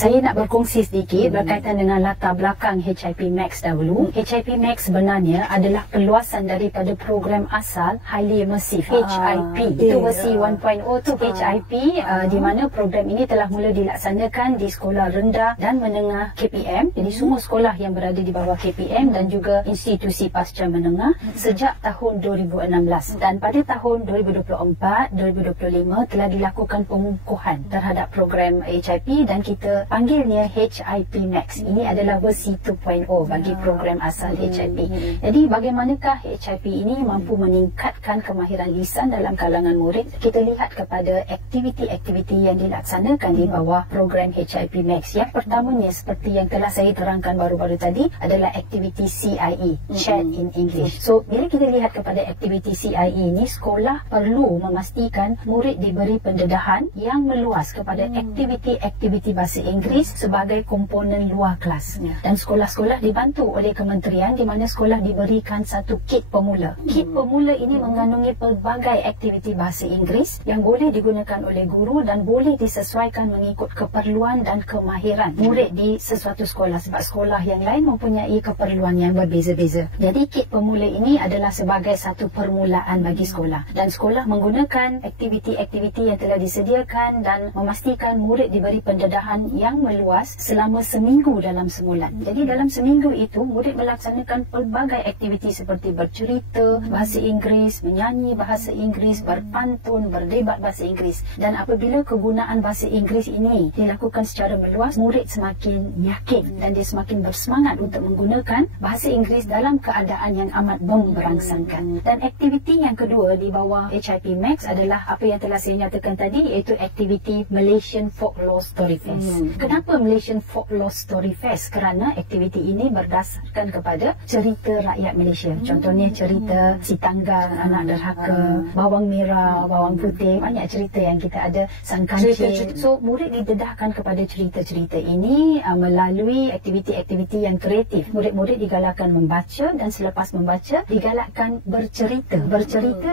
Saya nak berkongsi sedikit berkaitan dengan latar belakang HIP Max dahulu. HIP Max sebenarnya adalah perluasan daripada program asal Highly Immersive HIP. Itu versi 1.0 tu HIP, di mana program ini telah mula dilaksanakan di sekolah rendah dan menengah KPM. Jadi semua sekolah yang berada di bawah KPM dan juga institusi pasca menengah sejak tahun 2016. Dan pada tahun 2024-2025 telah dilakukan pengukuhan terhadap program HIP dan kita panggilnya HIP Max. Ini adalah versi 2.0 bagi program asal HIP. Jadi bagaimanakah HIP ini mampu meningkatkan kemahiran lisan dalam kalangan murid? Kita lihat kepada aktiviti-aktiviti yang dilaksanakan di bawah program HIP Max. Yang pertamanya seperti yang telah saya terangkan baru-baru tadi adalah aktiviti CIE, Chat in English. So bila kita lihat kepada aktiviti CIE ini, sekolah perlu memastikan murid diberi pendedahan yang meluas kepada aktiviti-aktiviti bahasa Inggeris sebagai komponen luar kelas. Dan sekolah-sekolah dibantu oleh kementerian di mana sekolah diberikan satu kit pemula. Kit pemula ini mengandungi pelbagai aktiviti bahasa Inggeris yang boleh digunakan oleh guru dan boleh disesuaikan mengikut keperluan dan kemahiran murid di sesuatu sekolah, sebab sekolah yang lain mempunyai keperluan yang berbeza-beza. Jadi kit pemula ini adalah sebagai satu permulaan bagi sekolah, dan sekolah menggunakan aktiviti-aktiviti yang telah disediakan dan memastikan murid diberi pendedahan yang meluas selama seminggu dalam sebulan. Jadi dalam seminggu itu murid melaksanakan pelbagai aktiviti seperti bercerita bahasa Inggeris, menyanyi bahasa Inggeris, berpantun, berdebat bahasa Inggeris. Dan apabila kegunaan bahasa Inggeris ini dilakukan secara meluas, murid semakin yakin dan dia semakin bersemangat untuk menggunakan bahasa Inggeris dalam keadaan yang amat memberangsangkan. Dan aktiviti yang kedua di bawah HIP Max adalah apa yang telah saya nyatakan tadi, iaitu aktiviti Malaysian Folklore Story Fest. Kenapa Malaysian Folklore Story Fest? Kerana aktiviti ini berdasarkan kepada cerita rakyat Malaysia. Contohnya cerita Si Tanggang, Anak Derhaka, Bawang Merah, Bawang Putih, banyak cerita yang kita ada, Sang Kancing. So murid didedahkan kepada cerita-cerita ini melalui aktiviti-aktiviti yang kreatif. Murid-murid digalakkan membaca dan selepas membaca digalakkan bercerita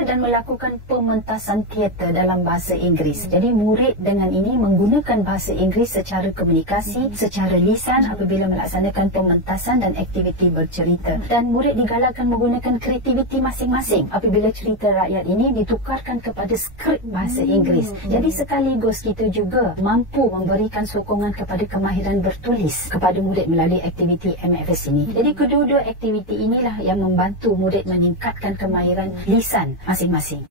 dan melakukan pementasan teater dalam bahasa Inggeris. Jadi murid dengan ini menggunakan bahasa Inggeris secara komunikasi, secara lisan apabila melaksanakan pementasan dan aktiviti bercerita. Dan murid digalakkan menggunakan kreativiti masing-masing apabila cerita rakyat ini ditukarkan kepada skrip bahasa Inggeris. Jadi sekaligus kita juga mampu memberikan sokongan kepada kemahiran bertulis kepada murid melalui aktiviti MFS ini. Jadi kedua-dua aktiviti inilah yang membantu murid meningkatkan kemahiran lisan masing-masing.